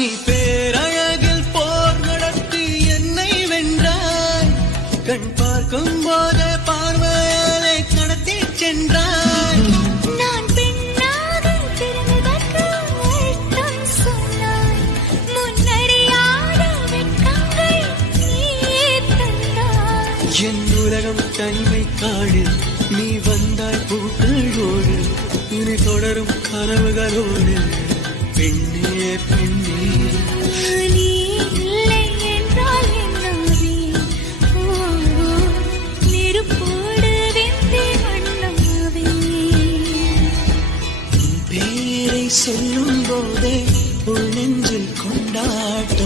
நீ பேரழகில் போர் நடத்தி என்னை வென்றாய். கண் பார்க்கும் போது பார்வையாலே கடத்தி சென்றாய். நான் பெண்ணாக பிறந்ததற்கு அர்த்தம் சொன்னாய். முன்னறியாத வெட்கங்கள் நீயே தந்தாய். என் உலகம் தனிமை காடு. நீ வந்தாய் பூக்களோடு. இனி தொடரும் கனவுகளோடு. பெண்ணே பெண்ணே நீ இல்லை என்றால் என்னாவே? நெருப்போடு வெந்தே வண்ணமாவே. பேரை சொல்லும் போதே உள் நெஞ்சில் கொண்டாட்டம்.